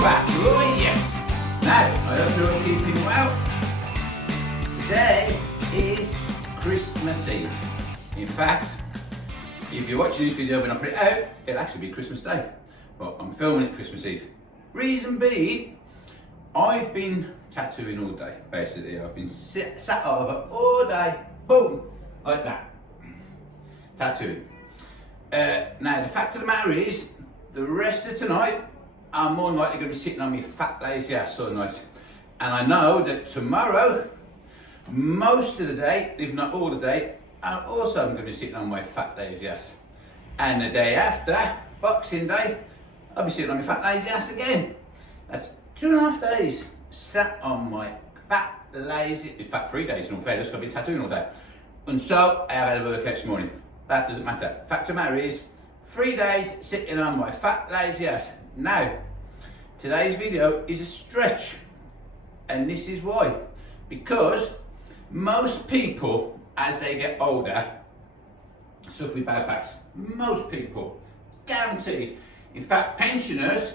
back. Oh yes. Now, I hope you're all keeping well. Today is Christmas Eve. In fact, if you're watching this video when I put it out, it'll actually be Christmas Day. But I'm filming it Christmas Eve. Reason being, I've been tattooing all day, basically. I've been sat over all day, boom, like that. Tattooing. Now, the fact of the matter is, the rest of tonight, I'm more than likely going to be sitting on my fat lazy ass all night. And I know that tomorrow, most of the day, if not all the day, I'm also going to be sitting on my fat lazy ass. And the day after, Boxing Day, I'll be sitting on my fat lazy ass again. That's 2.5 days sat on my fat lazy, in fact 3 days in all fairness, because I've been tattooing all day. And so I have had a workout this morning. That doesn't matter. Fact of the matter is, 3 days sitting on my fat lazy ass. Now, today's video is a stretch. And this is why. Because most people, as they get older, suffer with bad backs. Most people. Guaranteed. In fact, pensioners,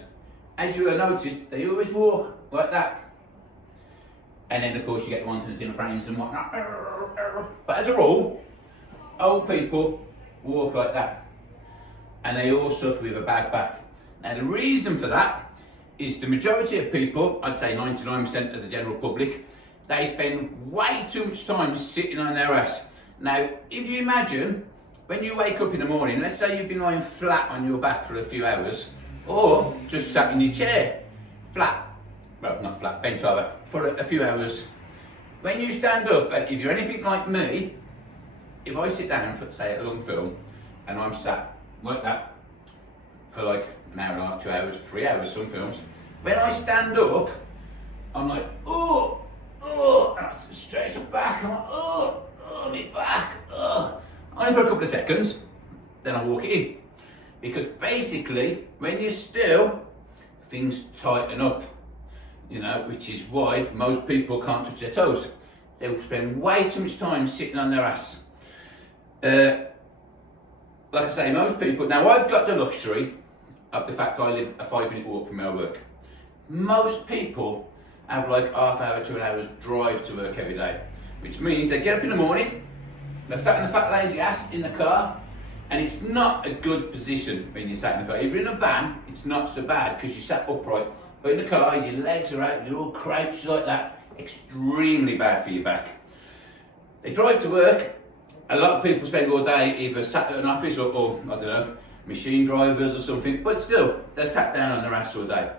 as you will have noticed, they always walk like that. And then of course you get the ones in the timber frames and whatnot. But as a rule, old people walk like that. And they all suffer with a bad back. Now the reason for that is the majority of people, I'd say 99% of the general public, they spend way too much time sitting on their ass. Now, if you imagine, when you wake up in the morning, let's say you've been lying flat on your back for a few hours, or just sat in your chair, flat, well not flat, bent over, for a few hours. When you stand up, and if you're anything like me, if I sit down for, say, a long film, and I'm sat like that, for like an hour and a half, 2 hours, 3 hours, some films, when I stand up, I'm like, oh, and I stretch back, I'm like, oh, my back, only for a couple of seconds, then I walk it in. Because basically, when you're still, things tighten up, you know, which is why most people can't touch their toes. They will spend way too much time sitting on their ass. Like I say, most people, now I've got the luxury of the fact I live a 5-minute walk from where I work. Most people have like half hour to an hour's drive to work every day, which means they get up in the morning, they're sat in the fat lazy ass in the car, and it's not a good position when you're sat in the car. If you're in a van, it's not so bad because you sat upright, but in the car, your legs are out, you're all crouched like that, extremely bad for your back. They drive to work. A lot of people spend all day either sat at an office or I don't know, machine drivers or something, but still, they're sat down on their ass all day.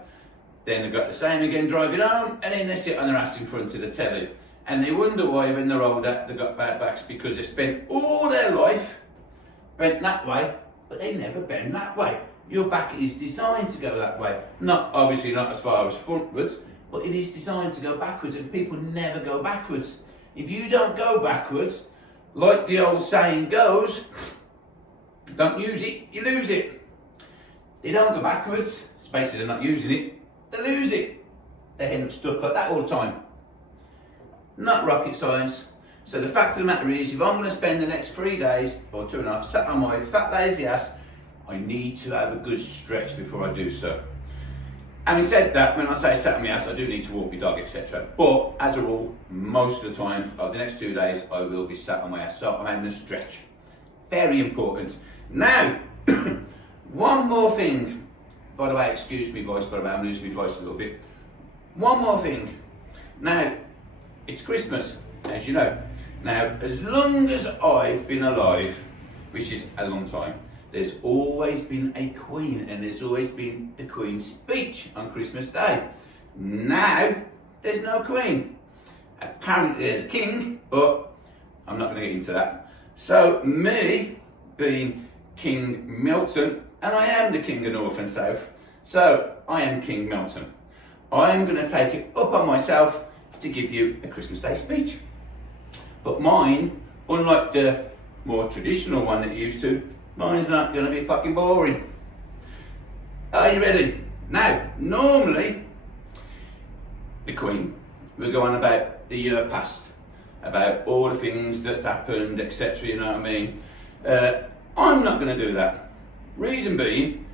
Then they've got the same again driving home, and then they sit on their ass in front of the telly. And they wonder why when they're older, they've got bad backs, because they've spent all their life bent that way, but they never bend that way. Your back is designed to go that way. Not, obviously not as far as frontwards, but it is designed to go backwards, and people never go backwards. If you don't go backwards, like the old saying goes, don't use it, you lose it. They don't go backwards, it's basically they're not using it, they lose it. They end up stuck like that all the time. Not rocket science. So the fact of the matter is, if I'm going to spend the next 3 days, or 2.5, sat on my fat lazy ass, I need to have a good stretch before I do so. Having said that, when I say sat on my ass, I do need to walk my dog, etc. But as a rule, most of the time, over the next 2 days, I will be sat on my ass. So I'm having a stretch. Very important. Now, one more thing. By the way, excuse me voice, but I'm losing my voice a little bit. One more thing. Now, it's Christmas, as you know. Now, as long as I've been alive, which is a long time, there's always been a queen, and there's always been the Queen's speech on Christmas Day. Now, there's no queen. Apparently there's a king, but I'm not going to get into that. So, me being King Milton, and I am the King of North and South, so I am King Milton. I'm going to take it up on myself to give you a Christmas Day speech. But mine, unlike the more traditional one that you used to, mine's not going to be fucking boring. Are you ready? Now, normally, the Queen will go on about the year past, about all the things that happened, etc., you know what I mean? I'm not going to do that. Reason being,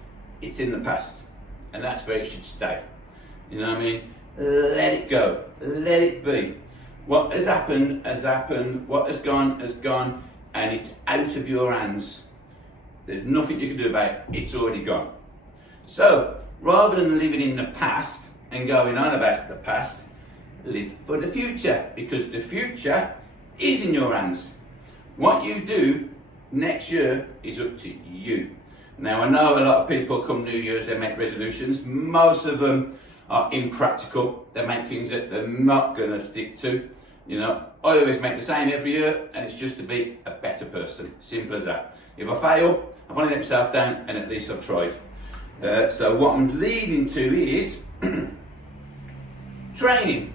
it's in the past, and that's where it should stay. You know what I mean? Let it go. Let it be. What has happened has happened. What has gone, and it's out of your hands. There's nothing you can do about it. It's already gone. So, rather than living in the past and going on about the past, live for the future, because the future is in your hands. What you do next year is up to you. Now, I know a lot of people come New Year's, they make resolutions. Most of them are impractical. They make things that they're not going to stick to. You know, I always make the same every year, and it's just to be a better person. Simple as that. If I fail, I've only let myself down, and at least I've tried. So what I'm leading to is training.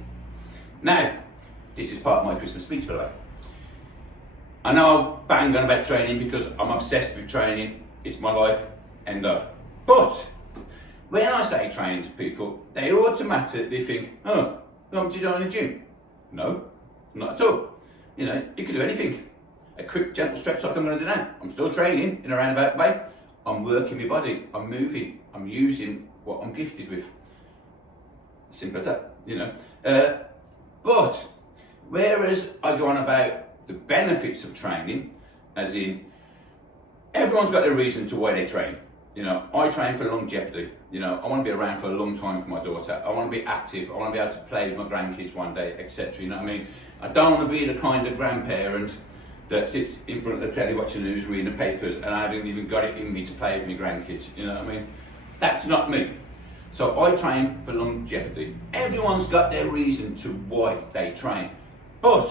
Now, this is part of my Christmas speech, by the way. I know I bang on about training because I'm obsessed with training. It's my life, end of. But when I say training to people, they automatically think, oh, you want me to join a gym? No, not at all. You know, you can do anything. A quick, gentle stretch like I'm going to do now. I'm still training in a roundabout way. I'm working my body. I'm moving. I'm using what I'm gifted with. Simple as that, you know. But whereas I go on about the benefits of training, as in everyone's got a reason to why they train. You know, I train for longevity. You know, I want to be around for a long time for my daughter. I want to be active. I want to be able to play with my grandkids one day, etc. You know what I mean? I don't want to be the kind of grandparent that sits in front of the telly watching the news, reading the papers, and I haven't even got it in me to play with my grandkids. You know what I mean? That's not me. So I train for longevity. Everyone's got their reason to why they train. But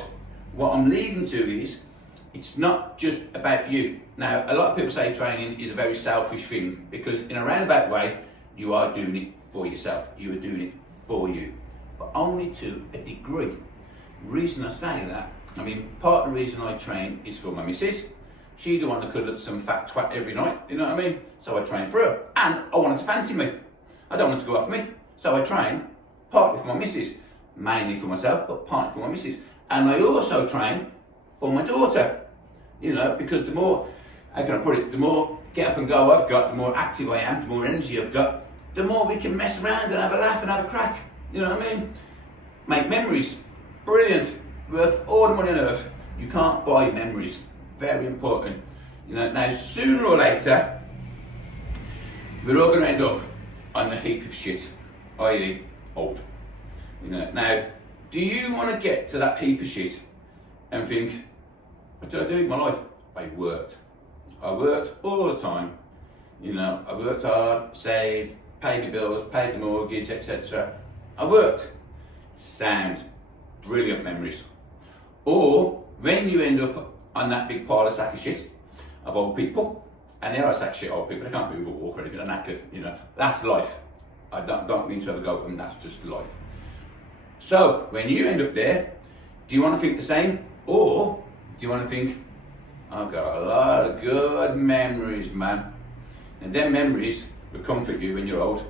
what I'm leading to is, it's not just about you. Now, a lot of people say training is a very selfish thing, because in a roundabout way, you are doing it for yourself. You are doing it for you, but only to a degree. The reason I say that, I mean, part of the reason I train is for my missus. She don't want to cuddle up some fat twat every night, you know what I mean? So I train for her. And I want her to fancy me. I don't want her to go off me. So I train partly for my missus, mainly for myself, but partly for my missus. And I also train for my daughter, you know, because the more, how can I put it, the more get up and go I've got, the more active I am, the more energy I've got, the more we can mess around and have a laugh and have a crack, you know what I mean? Make memories, brilliant, worth all the money on earth. You can't buy memories, very important. You know, now sooner or later, we're all going to end up on a heap of shit, i.e. old. You know, now, do you want to get to that heap of shit and think, what did I do in my life? I worked. I worked all the time. You know, I worked hard, saved, paid my bills, paid the mortgage, etc. I worked. Sound. Brilliant memories. Or when you end up on that big pile of sack of shit of old people, and they are a sack of shit old people, they can't move or walk or anything, they're knackered, you know, that's life. I don't mean to ever go, and that's just life. So when you end up there, do you want to think the same, or do you want to think, I've got a lot of good memories, man, and them memories will comfort you when you're old.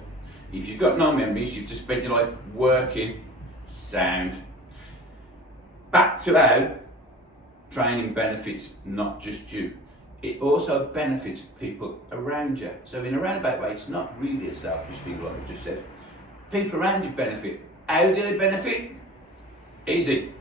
If you've got no memories, you've just spent your life working. Sound. Back to how training benefits not just you, it also benefits people around you. So in a roundabout way, it's not really a selfish thing like I've just said. People around you benefit. How do they benefit? Easy.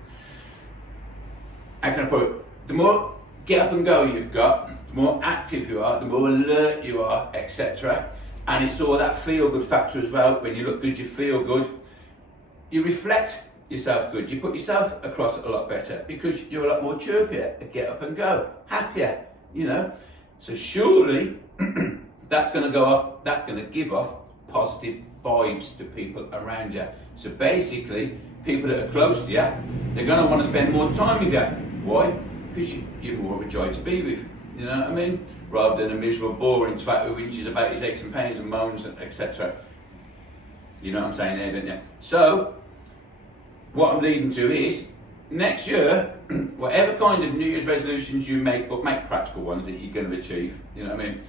How can I put it? The more get up and go you've got, the more active you are, the more alert you are, etc. And it's all that feel good factor as well. When you look good, you feel good. You reflect yourself good. You put yourself across a lot better because you're a lot more chirpier, get up and go, happier, you know. So surely that's going to go off, that's going to give off positive vibes to people around you. So basically, people that are close to you, they're going to want to spend more time with you. Why? Because you're more of a joy to be with, you know what I mean? Rather than a miserable, boring twat who whinges about his aches and pains and moans, etc. You know what I'm saying there, don't you? So, what I'm leading to is, next year, whatever kind of New Year's resolutions you make, but make practical ones that you're going to achieve, you know what I mean?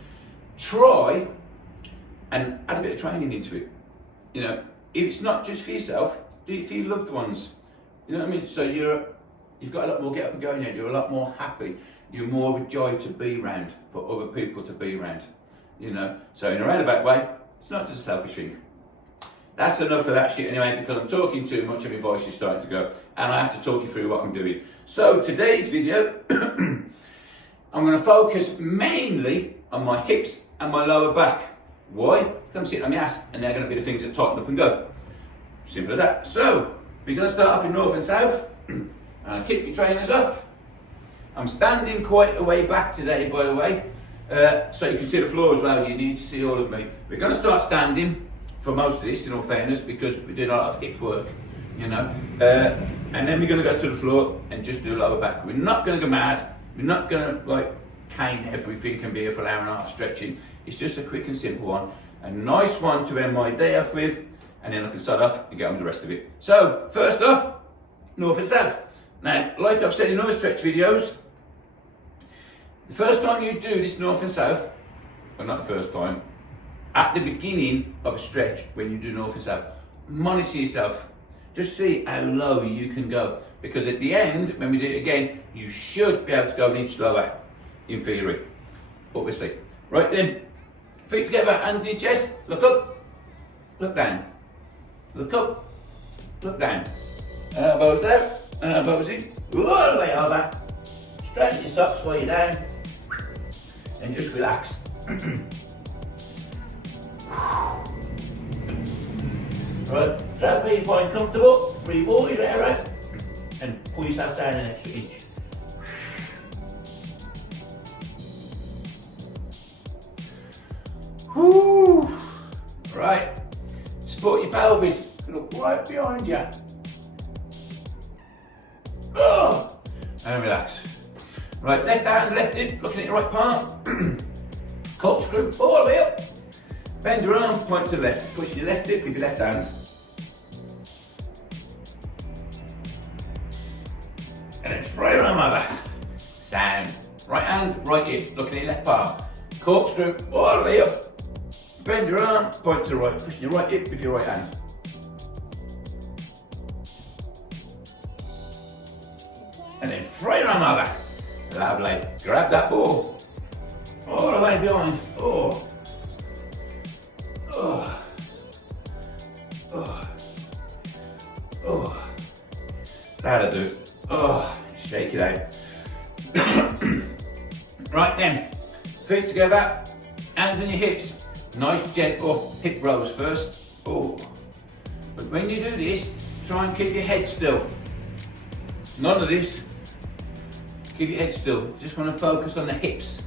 Try and add a bit of training into it. You know, if it's not just for yourself, do it for your loved ones. You know what I mean? So you've got a lot more get up and going, you're a lot more happy, you're more of a joy to be around, for other people to be around. You know, so in a roundabout way, it's not just a selfish thing. That's enough of that shit anyway, because I'm talking too much and my voice is starting to go, and I have to talk you through what I'm doing. So today's video, I'm going to focus mainly on my hips and my lower back. Why? Because I'm sitting on my ass, and they're going to be the things that tighten up and go. Simple as that. So, we're going to start off in north and south, and I'll kick my trainers off. I'm standing quite a way back today, by the way, so you can see the floor as well. You need to see all of me. We're going to start standing for most of this, in all fairness, because we're doing a lot of hip work, you know. And then we're going to go to the floor and just do lower back. We're not going to go mad. We're not going to like cane everything and be here for an hour and a half stretching. It's just a quick and simple one, a nice one to end my day off with, and then I can start off and get on with the rest of it. So first off, north and south. Now, like I've said in other stretch videos, the first time you do this north and south, well, not the first time, at the beginning of a stretch, when you do north and south, monitor yourself. Just see how low you can go. Because at the end, when we do it again, you should be able to go an inch lower, in theory. Obviously. Right then, feet together, hands in your chest, look up, look down. Look up, look down. Elbows out, elbows in, all the way over. Straighten your socks while you're down, and just relax. Right, grab where you find comfortable, breathe all your air out, and pull yourself down an extra inch. Whoo! Right, support your pelvis, look right behind you. Oh! And relax. Right, left hand, left hip, looking at your right palm. Corkscrew all the way up. Bend your arm, point to the left. Push your left hip with your left hand. And then throw your arm over. Down. Right hand, right hip, looking at your left palm. Corkscrew all the way up. Bend your arm, point to the right. Push your right hip with your right hand. And then throw your arm over. Lovely. Grab that ball. All the way behind. Oh. Oh. Oh. Oh. That'll do. Oh. Shake it out. Right then. Feet together. Hands on your hips. Nice gentle hip rolls first. Oh. But when you do this, try and keep your head still. None of this. Keep your head still. Just want to focus on the hips.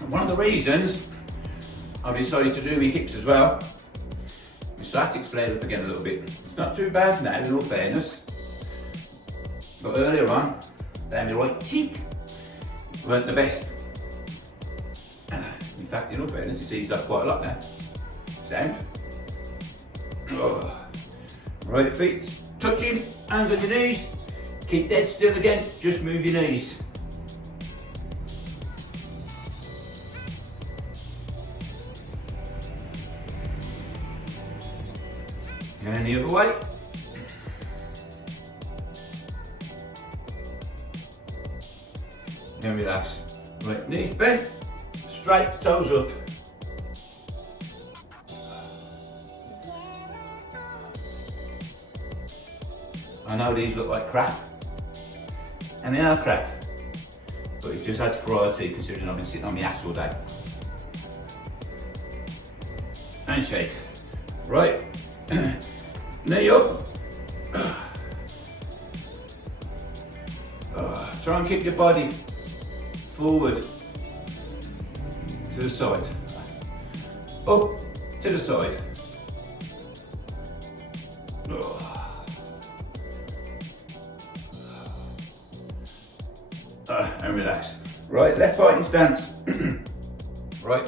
And one of the reasons I've decided to do my hips as well, my sciatic's flared up again a little bit. It's not too bad now, in all fairness. But earlier on, down my right cheek, weren't the best. In fact, in all fairness, it's eased up quite a lot now. Sound. Oh. Right feet touching, hands on your knees. Keep dead still again, just move your knees. And then the other way. Then relax. Right, knees bent, straight, toes up. I know these look like crap, and they are crap, but it just adds variety considering I've been sitting on my ass all day. And shake. Right. Knee up. Try and keep your body forward to the side. Up to the side. And relax. Right, left fighting stance. Right,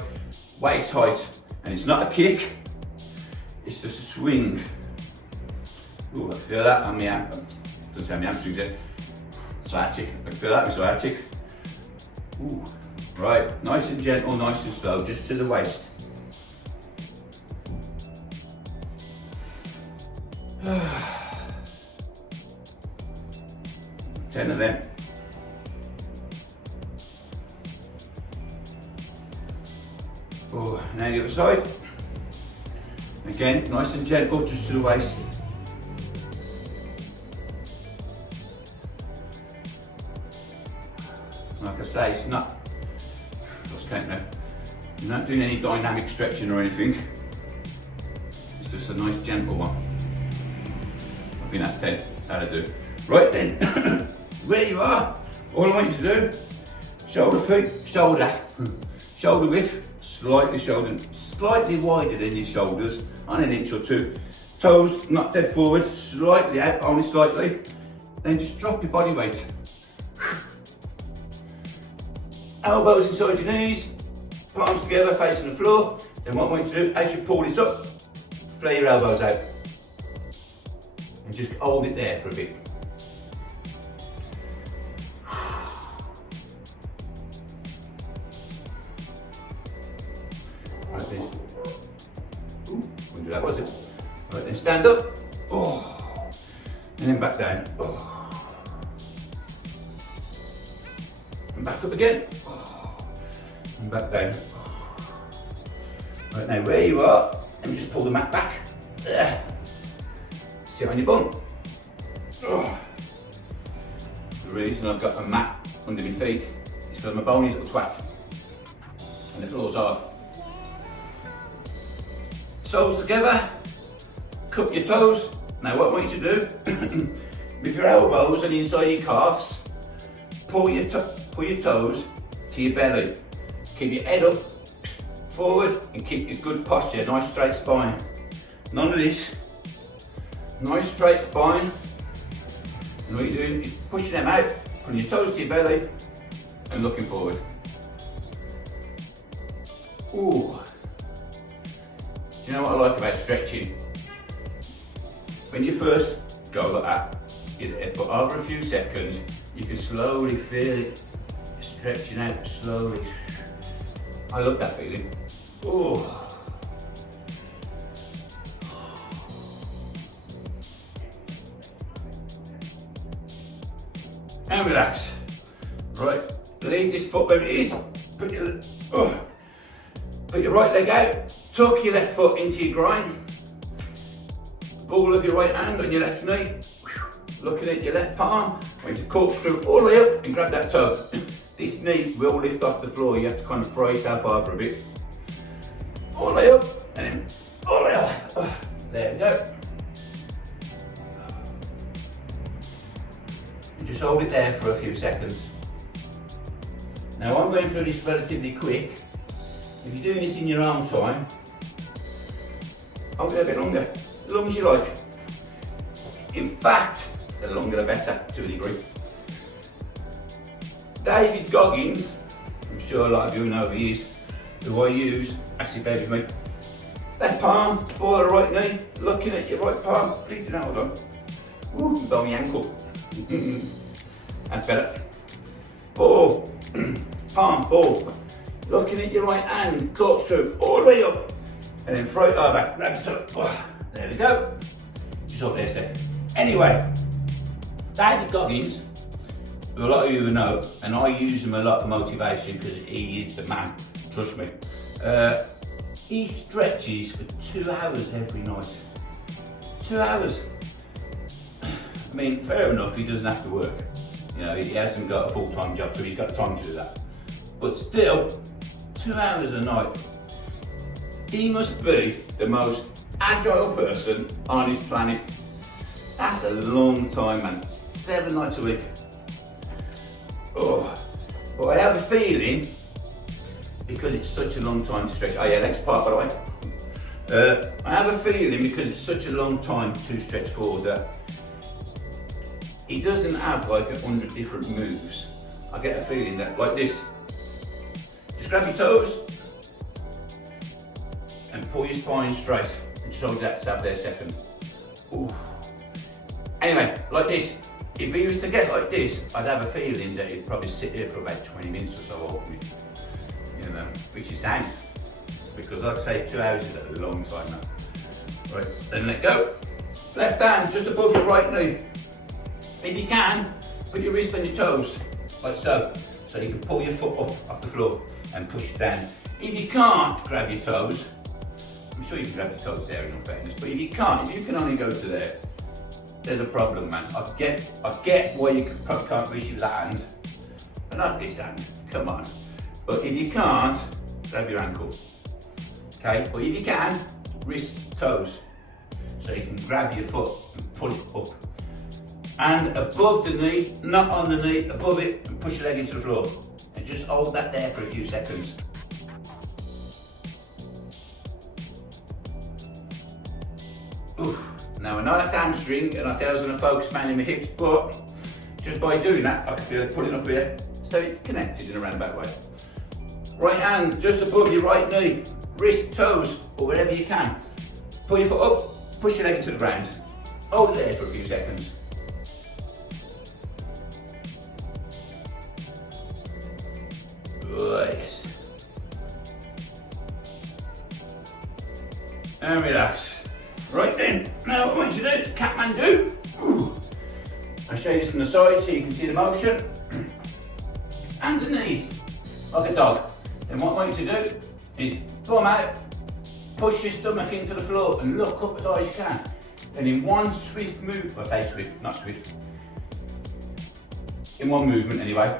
waist height. And it's not a kick, it's just a swing. Ooh, I can feel that on my doesn't have my hamstrings yet. Sciatic, I can feel that with sciatic. Ooh. Right, nice and gentle, nice and slow, just to the waist. 10 of them. Oh, now the other side. Again, nice and gentle, just to the waist. Like I say, it's not, lost count now. You're not doing any dynamic stretching or anything. It's just a nice gentle one. I think that's 10 out of 2. Right then, where you are, all I want you to do, shoulder width, slightly wider than your shoulders, on an inch or 2. Toes not dead forward, slightly out, only slightly. Then just drop your body weight. Elbows inside your knees, palms together facing the floor. Then what I want you to do, as you pull this up, flare your elbows out. And just hold it there for a bit. Like this. Ooh, wouldn't do that, was it? Right then, stand up. Oh. And then back down. Oh. And back up again. Oh. And back down. Right now, where you are, let me just pull the mat back. Sit on your bum. Oh. The reason I've got a mat under my feet is because I'm a bony little twat. And the floor's hard. Toes together, cup your toes. Now what I want you to do, with your elbows and inside your calves, pull your toes to your belly. Keep your head up, forward, and keep your good posture, nice straight spine. None of this. Nice straight spine. And what you're doing is pushing them out, putting your toes to your belly, and looking forward. Ooh. Do you know what I like about stretching? When you first go like that, but over a few seconds, you can slowly feel it stretching out slowly. I love that feeling. Ooh. And relax. Right, leave this foot where it is. Put your right leg out. Tuck your left foot into your groin. Ball of your right hand on your left knee. Looking at your left palm. Want to corkscrew all the way up and grab that toe. This knee will lift off the floor. You have to kind of fry yourself over a bit. All the way up and then all the way up. There we go. And just hold it there for a few seconds. Now I'm going through this relatively quick. If you're doing this in your own time, hold it a bit longer, as long as you like. In fact, the longer the better, to a degree. David Goggins, I'm sure a lot of you know who he is, who I use, actually bear with me. Left palm, ball of the right knee, looking at your right palm, breathing out, hold on. Ooh, bony ankle. That's better. Ball, palm, ball. Looking at your right hand, corkscrew all the way up, and then throw it over, grab it up. Oh, there we go. Just up there a sec. Anyway, David Goggins, who a lot of you know, and I use him a lot for motivation because he is the man, trust me. He stretches for 2 hours every night. 2 hours. I mean, fair enough, he doesn't have to work. You know, he hasn't got a full-time job, so he's got time to do that. But still, 2 hours a night. He must be the most agile person on this planet. That's a long time, man. 7 nights a week. Oh, but I have a feeling, because it's such a long time to stretch. Oh yeah, next part by the way. I have a feeling because it's such a long time to stretch for that he doesn't have like 100 different moves. I get a feeling that like this. Just grab your toes and pull your spine straight and just hold that up there a second. Ooh. Anyway, like this. If he was to get like this, I'd have a feeling that he'd probably sit here for about 20 minutes or so holding it. You know, which is sad. Because I'd say 2 hours is a long time now. Right, then let go. Left hand just above your right knee. If you can, put your wrist on your toes, like so. So you can pull your foot up off the floor and push it down. If you can't grab your toes, I'm sure you can grab your toes there in all fairness, but if you can't, if you can only go to there, there's a problem, man. I get why you probably can't reach with that hand, but not this hand, come on. But if you can't, grab your ankle, okay? But if you can, wrist, toes, so you can grab your foot and pull it up. And above the knee, not on the knee, above it, and push your leg into the floor. And just hold that there for a few seconds. Oof. Now I know that's hamstring, and I said I was going to focus mainly on my hips, but just by doing that, I can feel it pulling up here, so it's connected in a roundabout way. Right hand just above your right knee, wrist, toes, or wherever you can. Pull your foot up, push your leg into the ground. Hold it there for a few seconds. Good, yes. And relax. Right then, now what I want you to do, Kathmandu. I'll show you this from the side so you can see the motion. Hands and knees, like a dog. Then what I want you to do is come out, push your stomach into the floor and look up as high as you can. And in one swift move, I say swift, not swift. In one movement anyway.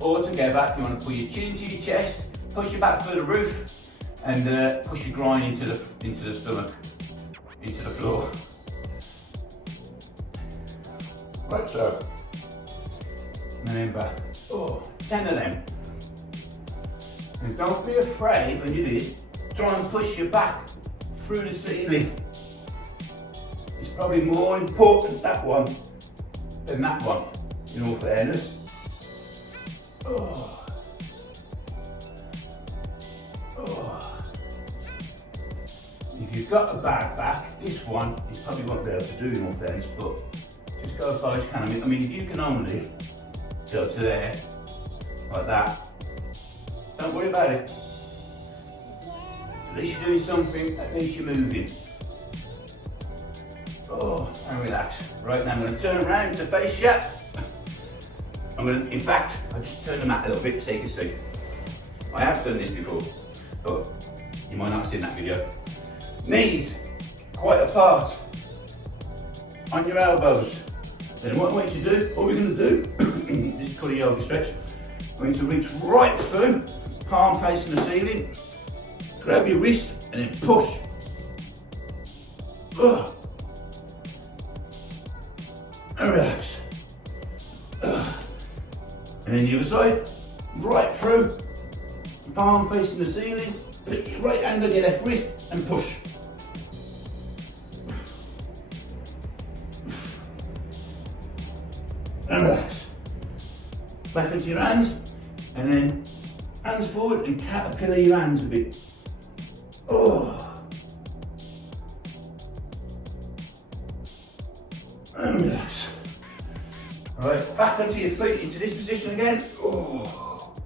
All together, you want to pull your chin into your chest, push your back through the roof, and push your groin into the stomach, into the floor. Right so. And then back. Oh, 10 of them. And don't be afraid when you do this, try and push your back through the ceiling. It's probably more important, that one, than that one, in all fairness. Oh. Oh. If you've got a bad back, this one you probably won't be able to do in all fairness, but just go as far as you can. I mean, if you can only go to there, like that, don't worry about it. At least you're doing something, at least you're moving. Oh, and relax. Right now I'm going to turn around to face you. In fact, I'll just turn the mat a little bit so you can see. I have done this before, but you might not have seen that video. Knees quite apart on your elbows. Then what I want you to do, all we're going to do, this is called a yoga stretch. I'm going to reach right through, palm facing the ceiling, grab your wrist and then push. Ugh. And relax. Ugh. And then the other side, right through, palm facing the ceiling, put your right hand on your left wrist and push. And relax. Back into your hands, and then hands forward and caterpillar your hands a bit. Oh. And relax. Alright, back onto your feet into this position again. Oh.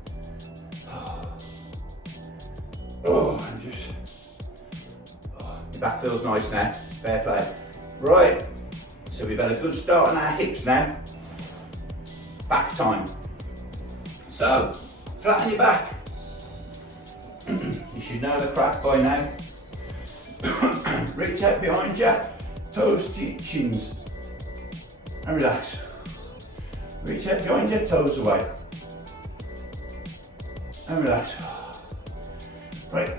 Oh, and just. Oh, your back feels nice now. Fair play. Right, so we've had a good start on our hips now. Back time. So, flatten your back. You should know the crack by now. Reach out behind you, toes to your chins, and relax. Reach out behind you, toes away, and relax. Right,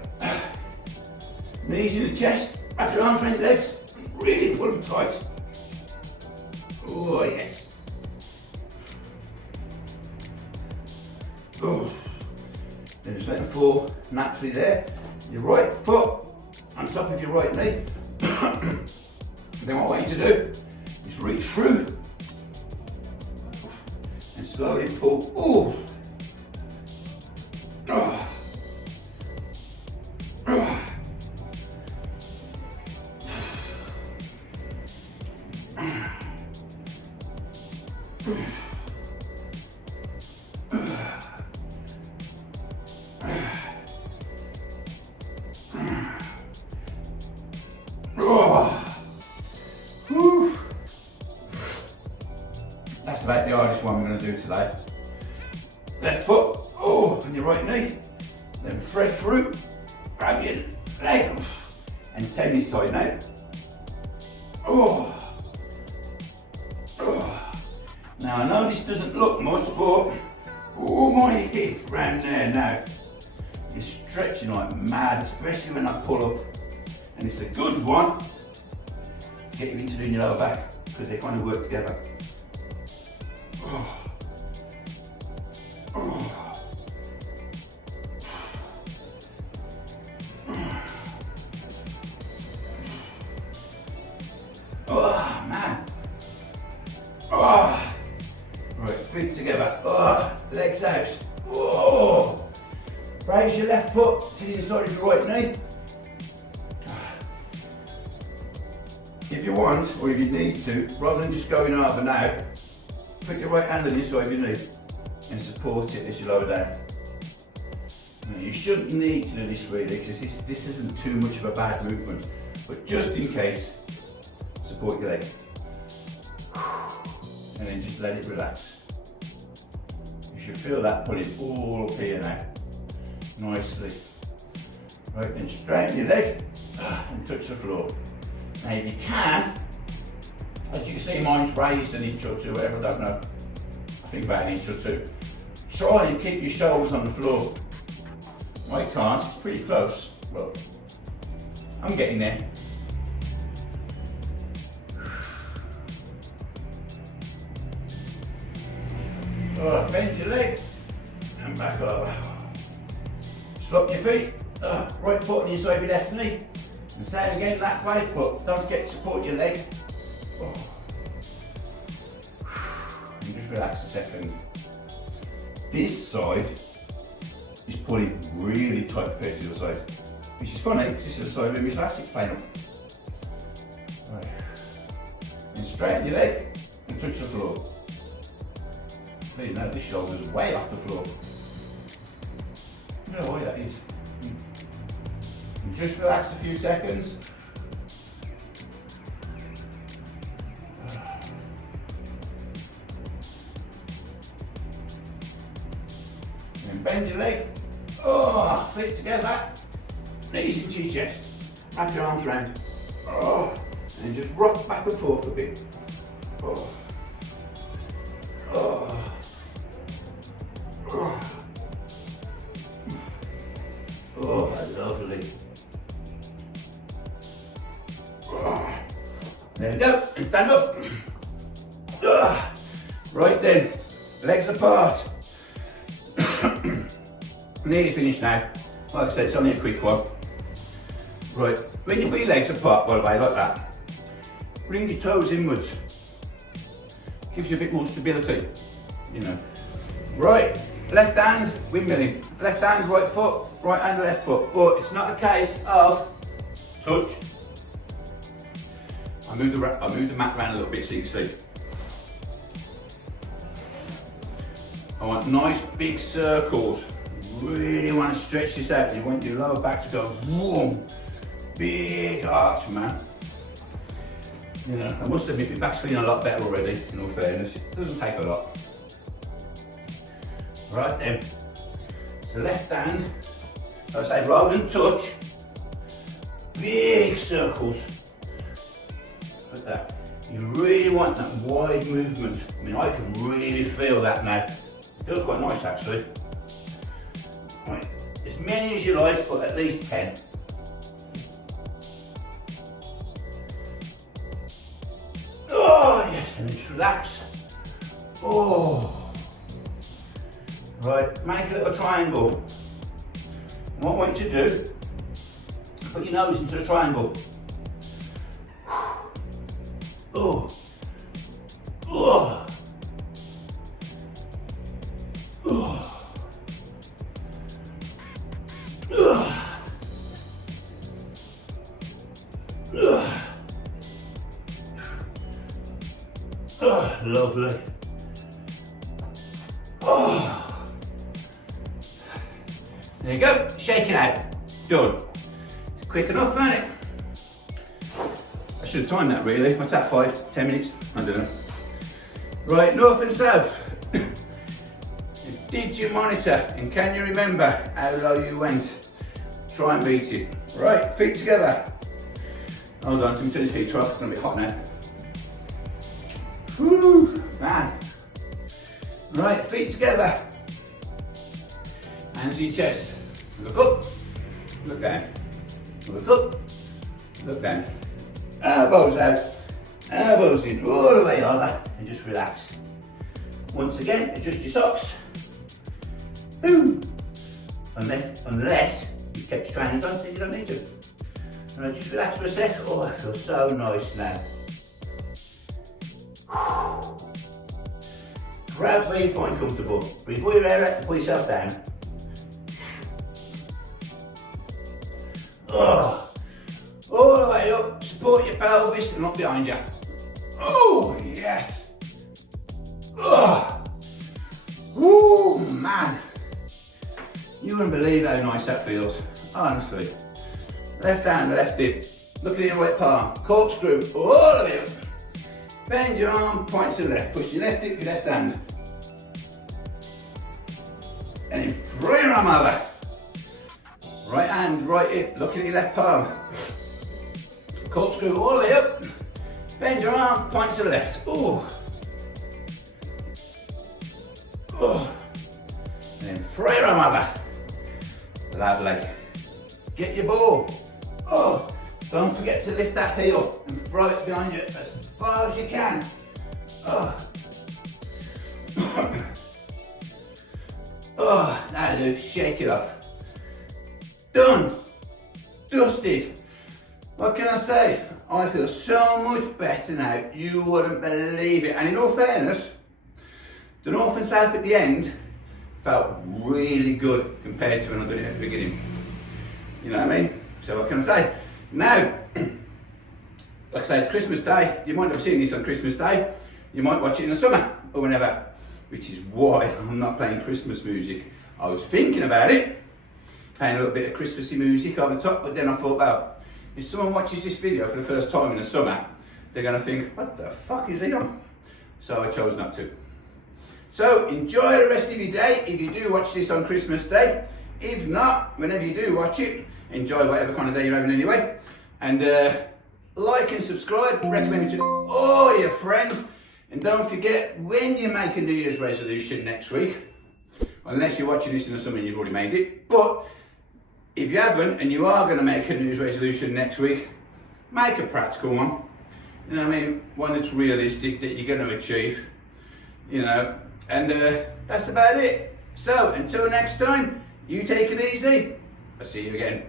knees in the chest, wrap your arms around your legs, really pull them tight. Oh yes. Oh. Then just let them fall naturally there. Your right foot on top of your right knee. Then what I want you to do is reach through and slowly pull. Oh. Oh. Oh. That's about the hardest one I'm going to do today. Left foot, on your right knee. Then thread through, grab your leg, And 10 this side now. Oh. Oh. Now I know this doesn't look much, but oh my hip round there now. You're stretching like mad, especially when I pull up. And it's a good one to get you into doing your lower back, because they kind of work together. Oh. Oh. Oh man. Oh. Right, feet together. Oh, legs out. Oh. Raise your left foot to the inside of your right knee. If you want, or if you need to, rather than just going over now, put your right hand on the inside of your knee and support it as you lower down. Now, you shouldn't need to do this really, because this isn't too much of a bad movement, but just in case, support your leg. And then just let it relax. You should feel that pulling all up here now, nicely. Right, then straighten your leg and touch the floor. Now if you can, as you can see mine's raised an inch or two, whatever, I don't know, I think about an inch or two. Try and keep your shoulders on the floor. I can't, it's pretty close, but I'm getting there. Alright, bend your leg and back over. Swap your feet, right foot on the inside of your left knee. And same again that way, but don't forget to support your leg. Oh. And just relax a second. This side is pulling really tight compared to the other side, which is funny because this is the side where my elastic's playing up. Right. And straighten your leg and touch the floor. So you know this shoulder's way off the floor. You know why that is. And just relax a few seconds. And bend your leg. Oh, feet together. Knees into your chest. Wrap your arms round. Oh, and just rock back and forth a bit. Oh. Oh. Oh. Oh, that's lovely. Oh. There we go, and stand up. Oh. Right then, legs apart. Nearly finished now. Like I said, it's only a quick one. Right, when you put your legs apart, by the way, like that, bring your toes inwards. Gives you a bit more stability, you know. Right, left hand, windmilling. Left hand, right foot, right hand, left foot. But it's not a case of touch. I move the mat around a little bit so you can see. I want nice big circles. Really want to stretch this out. You want your lower back to go boom. Big arch, man. You know, I must admit, my back's feeling a lot better already, in all fairness. It doesn't take a lot. Right then, so left hand, like I say, rather than touch, big circles, like that. You really want that wide movement. I mean, I can really feel that now. It feels quite nice actually. Right, as many as you like, but at least 10. Oh yes, and just relax. Oh. Right, make a little triangle. And what I want you to do, put your nose into the triangle. Oh. Oh. Oh. Oh, lovely. Oh. There you go, shake it out. Done. It's quick enough, isn't it? I should have timed that really. What's that, 5, 10 minutes? I don't know. Right, north and south. Did you monitor and can you remember how low you went? Try and beat it. Right, feet together. Hold on, let me turn this heater off, it's gonna be hot now. Whew, man. Right, feet together. Hands to your chest. Look up, look down. Look up, look down. Elbows out, elbows in, all the way over, and just relax. Once again, adjust your socks. Boom. Unless you kept your trainers on, then you don't need to. And just relax for a sec. Oh, I feel so nice now. Grab where you find comfortable. Breathe all your air out and pull yourself down. Oh, all the way up. Support your pelvis and up behind you. Oh, yes. Oh, woo, man. You wouldn't believe how nice that feels, honestly. Left hand, left hip. Look at your right palm. Corkscrew all the way up. Bend your arm, point to the left. Push your left hip, your left hand. And then throw your arm over. Right hand, right hip. Look at your left palm. Corkscrew all the way up. Bend your arm, point to the left. Ooh. Oh. And then throw your arm over. Lovely. Get your ball. Oh, don't forget to lift that heel and throw it behind you as far as you can. Oh, oh, that'll do. Shake it off. Done. Dusted. What can I say? I feel so much better now. You wouldn't believe it. And in all fairness, the north and south at the end felt really good compared to when I did it at the beginning. You know what I mean? So what can I say? Now, like I say, it's Christmas Day. You might have seen this on Christmas Day. You might watch it in the summer or whenever, which is why I'm not playing Christmas music. I was thinking about it, playing a little bit of Christmassy music over the top, but then I thought, well, if someone watches this video for the first time in the summer, they're going to think, what the fuck is he on? So I chose not to. So enjoy the rest of your day if you do watch this on Christmas Day. If not, whenever you do watch it, enjoy whatever kind of day you're having anyway. And like and subscribe, recommend it to all your friends. And don't forget, when you make a New Year's resolution next week, unless you're watching this in the summer and you've already made it, but if you haven't and you are going to make a New Year's resolution next week, make a practical one. You know what I mean? One that's realistic, that you're going to achieve. You know, and that's about it. So until next time, you take it easy. I'll see you again.